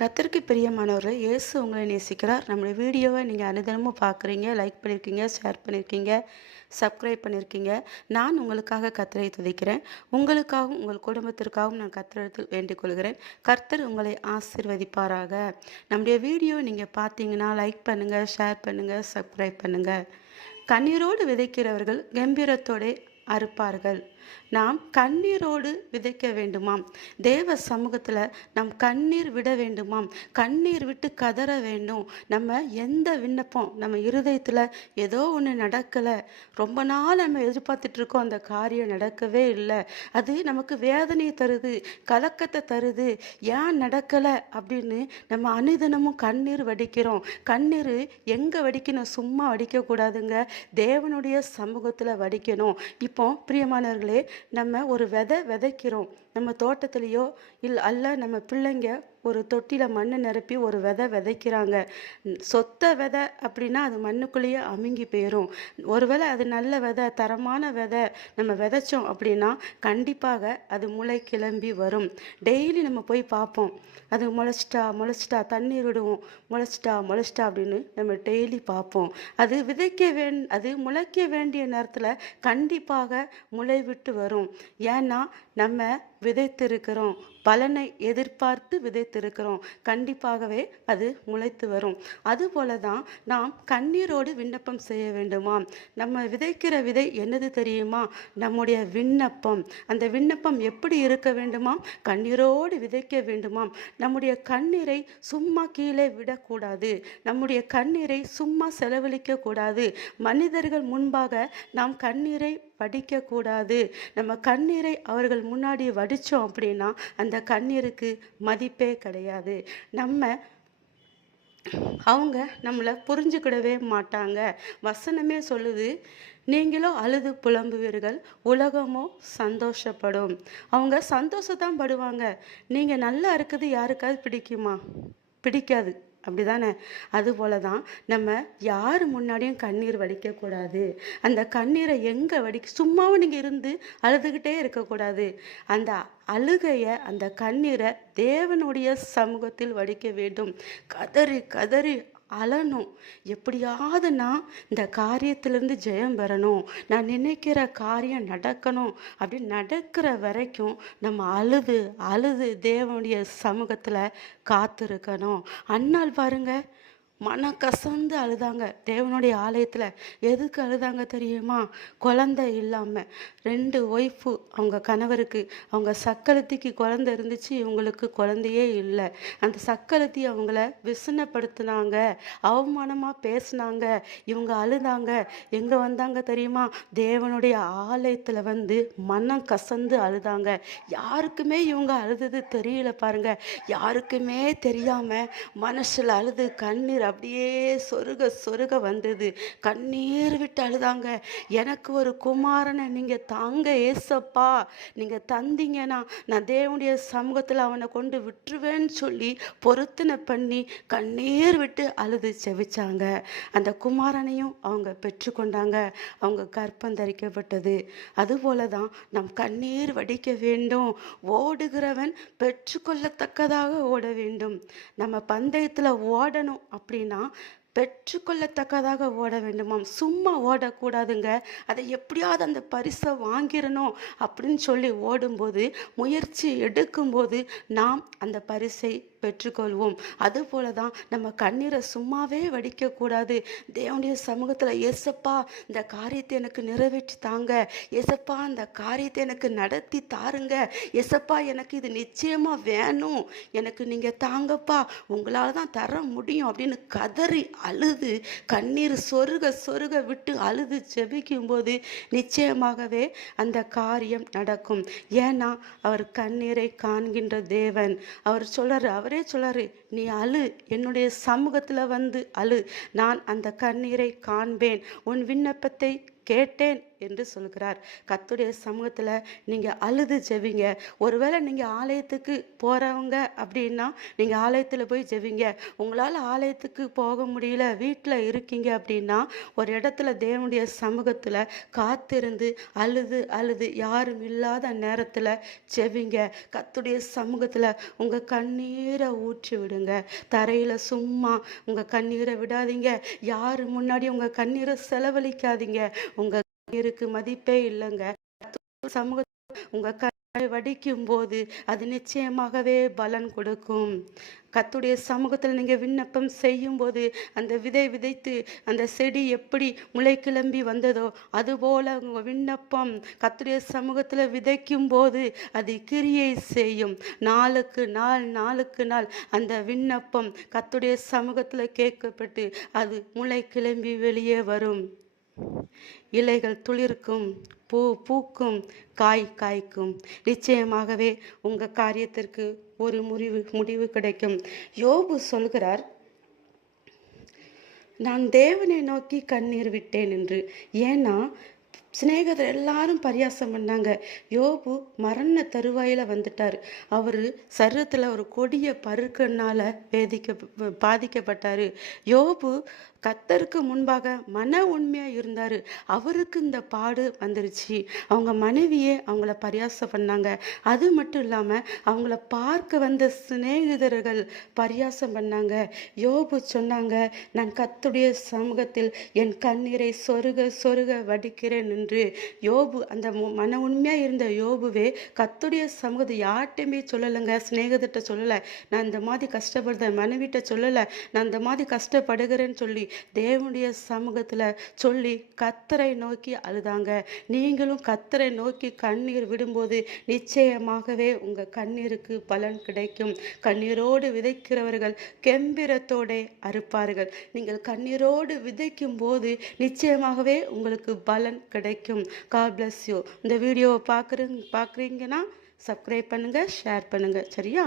கர்த்தருக்கு பிரியமானவர்களே, இயேசு உங்களை நேசிக்கிறார். நம்முடைய வீடியோவை நீங்கள் அனுதினமும் பார்க்குறீங்க, லைக் பண்ணியிருக்கீங்க, ஷேர் பண்ணியிருக்கீங்க, சப்ஸ்கிரைப் பண்ணியிருக்கீங்க. நான் உங்களுக்காக கர்த்தரை துதிக்கிறேன். உங்களுக்காகவும் உங்கள் குடும்பத்திற்காகவும் நான் கர்த்தரிடத்தில் வேண்டிக் கொள்கிறேன். கர்த்தர் உங்களை ஆசீர்வதிப்பாராக. நம்முடைய வீடியோ நீங்கள் பார்த்தீங்கன்னா லைக் பண்ணுங்கள், ஷேர் பண்ணுங்கள், சப்ஸ்கிரைப் பண்ணுங்கள். கண்ணீரோடு விதைக்கிறவர்கள் கம்பீரத்தோடே அறுப்பார்கள். நாம் கண்ணீரோடு விதைக்க வேண்டுமாம். தேவ சமூகத்தில் நாம் கண்ணீர் விட வேண்டுமாம். கண்ணீர் விட்டு கதற வேண்டும். நம்ம எந்த விண்ணப்பம் நம்ம இருதயத்தில் ஏதோ ஒன்று நடக்கலை, ரொம்ப நாள் நம்ம எதிர்பார்த்துட்டு இருக்கோம், அந்த காரியம் நடக்கவே இல்லை, அது நமக்கு வேதனையை தருது, கலக்கத்தை தருது, ஏன் நடக்கலை அப்படின்னு நம்ம அனுதினமும் கண்ணீர் வடிக்கிறோம். கண்ணீர் எங்கே வடிக்கணும்? சும்மா வடிக்கக்கூடாதுங்க, தேவனுடைய சமூகத்தில் வடிக்கணும். இப்போ பிரியமானவர்களே, நம்ம ஒரு விதைக்கிறோம். நம்ம தோட்டத்திலேயோ அல்ல நம்ம பிள்ளைங்க ஒரு தொட்டியில் மண் நிரப்பி ஒரு விதைக்கிறாங்க. சொத்த விதை அப்படின்னா அது மண்ணுக்குள்ளேயே அமுங்கி போயிடும். ஒருவேளை அது நல்ல விதை, தரமான விதை நம்ம விதைச்சோம் அப்படின்னா கண்டிப்பாக அது முளை கிளம்பி வரும். டெய்லி நம்ம போய் பார்ப்போம், அது முளைச்சிட்டா தண்ணீர் விடுவோம், முளைச்சிட்டா அப்படின்னு நம்ம டெய்லி பார்ப்போம். அது முளைக்க வேண்டிய நேரத்தில் கண்டிப்பாக முளை விட்டு வரும். ஏன்னா நம்ம விதைத்திருக்கிறோம், பலனை எதிர்பார்த்து விதைத்திருக்கிறோம். கண்டிப்பாகவே அது முளைத்து வரும். அதுபோல தான் நாம் கண்ணீரோடு விண்ணப்பம் செய்ய வேண்டுமாம். நம்ம விதைக்கிற விதை என்னது தெரியுமா? நம்முடைய விண்ணப்பம். அந்த விண்ணப்பம் எப்படி இருக்க வேண்டுமாம்? கண்ணீரோடு விதைக்க வேண்டுமாம். நம்முடைய கண்ணீரை சும்மா கீழே விடக்கூடாது. நம்முடைய கண்ணீரை சும்மா செலவழிக்க கூடாது. மனிதர்கள் முன்பாக நாம் கண்ணீரை வடிக்கக்கூடாது. நம்ம கண்ணீரை அவர்கள் முன்னாடி வடித்தோம் அப்படின்னா அந்த கண்ணீருக்கு மதிப்பே கிடையாது. அவங்க நம்மளை புரிஞ்சுக்கிடவே மாட்டாங்க. வசனமே சொல்லுது, நீங்களோ அழுது புலம்புவீர்கள், உலகமோ சந்தோஷப்படும். அவங்க சந்தோஷத்தான் படுவாங்க. நீங்கள் நல்லா இருக்குது யாருக்காவது பிடிக்குமா? பிடிக்காது, அப்படிதானே? அதுபோல தான் நம்ம யார் முன்னாடியும் கண்ணீர் வடிக்கக்கூடாது. அந்த கண்ணீரை எங்கே சும்மாவும் நீங்கள் இருந்து அழுதுகிட்டே இருக்கக்கூடாது. அந்த அழுகையை, அந்த கண்ணீரை தேவனுடைய சமூகத்தில் வடிக்க வேண்டும். கதறி கதறி அழணும். எப்படியாவது நான் இந்த காரியத்திலேருந்து ஜெயம் பெறணும், நான் நினைக்கிற காரியம் நடக்கணும் அப்படின்னு நடக்கிற வரைக்கும் நம்ம அழுது அழுது தேவனுடைய சமூகத்தில் காத்திருக்கணும். அன்னாள் பாருங்க, மனக்கசந்து அழுதாங்க தேவனுடைய ஆலயத்தில். எதுக்கு அழுதாங்க தெரியுமா? குழந்தை இல்லாமல் 2 ஒய்ஃபு, அவங்க கணவருக்கு, அவங்க சக்களத்திக்கு குழந்தை இருந்துச்சு, இவங்களுக்கு குழந்தையே இல்லை. அந்த சக்களத்தி அவங்கள விசனப்படுத்தினாங்க, அவமானமாக பேசினாங்க. இவங்க அழுதாங்க. எங்கே வந்தாங்க தெரியுமா? தேவனுடைய ஆலயத்தில் வந்து மனம் கசந்து அழுதாங்க. யாருக்குமே இவங்க அழுதது தெரியல பாருங்க. யாருக்குமே தெரியாமல் மனசில் அழுது கண்ணீர் அப்படியே சொருக வந்தது. கண்ணீர் விட்டு அழுதாங்க. எனக்கு ஒரு குமாரனை நீங்கள் தாங்க ஏசப்பா, நீங்கள் தந்தீங்கன்னா நான் தேவனுடைய சமூகத்தில் அவனை கொண்டு விட்டுருவேன்னு சொல்லி பொருத்தனை பண்ணி கண்ணீர் விட்டு அழுது செவிச்சாங்க. அந்த குமாரனையும் அவங்க பெற்றுக்கொண்டாங்க. அவங்க கர்ப்பம் தரிக்கப்பட்டது. அதுபோல தான் நம் கண்ணீர் வடிக்க வேண்டும். ஓடுகிறவன் பெற்றுக்கொள்ளத்தக்கதாக ஓட வேண்டும். நம்ம பந்தயத்தில் ஓடணும் அப்படின்னா பெற்றுக்கொள்ளத்தக்கதாக ஓட வேண்டுமாம். சும்மா ஓடக்கூடாதுங்க. அதை எப்படியாவது அந்த பரிசை வாங்கிடணும் அப்படின்னு சொல்லி ஓடும்போது, முயற்சி எடுக்கும்போது நாம் அந்த பரிசை பெற்றுக்கொள்வோம். அதுபோல தான் நம்ம கண்ணீரை சும்மாவே வடிக்கக்கூடாது. தேவனுடைய சமூகத்தில், ஏசப்பா இந்த காரியத்தை எனக்கு நிறைவேற்றி தாங்க, ஏசப்பா இந்த காரியத்தை எனக்கு நடத்தி தாருங்க, ஏசப்பா எனக்கு இது நிச்சயமாக வேணும், எனக்கு நீங்கள் தாங்கப்பா, உங்களால் தான் தர முடியும் அப்படின்னு கதறி அழுது கண்ணீர் சொருக விட்டு அழுது ஜெபிக்கும்போது நிச்சயமாகவே அந்த காரியம் நடக்கும். ஏன்னா அவர் கண்ணீரை காண்கின்ற தேவன். அவரே சொல்றாரு, நீ அழு, என்னுடைய சமூகத்தில் வந்து அழு, நான் அந்த கண்ணீரை காண்பேன், உன் விண்ணப்பத்தை கேட்டேன் என்று சொல்கிறார். கர்த்தருடைய சமூகத்தில் நீங்கள் அழுது ஜெபிங்க. ஒருவேளை நீங்கள் ஆலயத்துக்கு போகிறவங்க அப்படின்னா நீங்கள் ஆலயத்தில் போய் ஜெபிங்க. உங்களால் ஆலயத்துக்கு போக முடியல, வீட்டில் இருக்கீங்க அப்படின்னா ஒரு இடத்துல தேவனுடைய சமூகத்தில் காத்திருந்து அழுது அழுது யாரும் இல்லாத நேரத்தில் ஜெபிங்க. கர்த்தருடைய சமூகத்தில் உங்கள் கண்ணீரை ஊற்றி விடுங்க. தரையில் சும்மா உங்கள் கண்ணீரை விடாதீங்க. யாரு முன்னாடி உங்கள் கண்ணீரை செலவழிக்காதீங்க. உங்கள் கண்ணீருக்கு மதிப்பே இல்லைங்க. சமூக உங்க கண்ணீரை வடிக்கும் போது அது நிச்சயமாகவே பலன் கொடுக்கும். கர்த்தருடைய சமூகத்தில் நீங்க விண்ணப்பம் செய்யும் போது அந்த விதை விதைத்து அந்த செடி எப்படி முளை கிளம்பி வந்ததோ அதுபோல உங்க விண்ணப்பம் கர்த்தருடைய சமூகத்தில் விதைக்கும் போது அது கிரியை செய்யும். நாளுக்கு நாள் நாளுக்கு நாள் அந்த விண்ணப்பம் கர்த்தருடைய சமூகத்தில் கேட்கப்பட்டு அது முளை கிளம்பி வெளியே வரும். இலைகள் துளிர்க்கும், பூ பூக்கும், காய் காய்க்கும். நிச்சயமாகவே உங்க காரியத்திற்கு ஒரு முடிவு கிடைக்கும். யோபு சொல்கிறார், நான் தேவனை நோக்கி கண்ணீர் விட்டேன் என்று. ஏன்னா சிநேகிதர் எல்லாரும் பரியாசம் பண்ணாங்க. யோபு மரண தருவாயில் வந்துட்டார். அவர் சரீரத்தில் ஒரு கொடிய பருக்கனால பாதிக்கப்பட்டார். யோபு கர்த்தருக்கு முன்பாக மன உண்மையாக இருந்தார். அவருக்கு இந்த பாடு வந்துருச்சு. அவங்க மனைவியே அவங்கள பரியாசம் பண்ணாங்க. அது மட்டும் இல்லாமல் அவங்கள பார்க்க வந்த சிநேகிதர்கள் பரியாசம் பண்ணாங்க. யோபு சொன்னாங்க, நான் கர்த்தருடைய சமூகத்தில் என் கண்ணீரை சொருக சொருக வடிக்கிறேன் என்று. யோபு அந்த மன உண்மையாக இருந்த யோபுவே கர்த்தருடைய சமூகத்தை யார்கிட்டையுமே சொல்லலைங்க. சிநேகிதர்கிட்ட சொல்லலை, நான் இந்த மாதிரி கஷ்டப்படுறேன். மனைவிட்ட சொல்லலை, நான் இந்த மாதிரி கஷ்டப்படுகிறேன்னு சொல்லி தேவனுடைய சமூகத்தில் சொல்லி கர்த்தரை நோக்கி அழுதாங்க. நீங்களும் கர்த்தரை நோக்கி கண்ணீர் விடும்போது நிச்சயமாகவே உங்கள் கண்ணீருக்கு பலன் கிடைக்கும். கண்ணீரோடு விதைக்கிறவர்கள் கெம்பீரத்தோடு அறுப்பார்கள். நீங்கள் கண்ணீரோடு விதைக்கும் போது நிச்சயமாகவே உங்களுக்கு பலன் கிடைக்கும். God bless you. இந்த வீடியோவை பார்க்குறீங்கன்னா சப்ஸ்கிரைப் பண்ணுங்கள், ஷேர் பண்ணுங்கள். சரியா?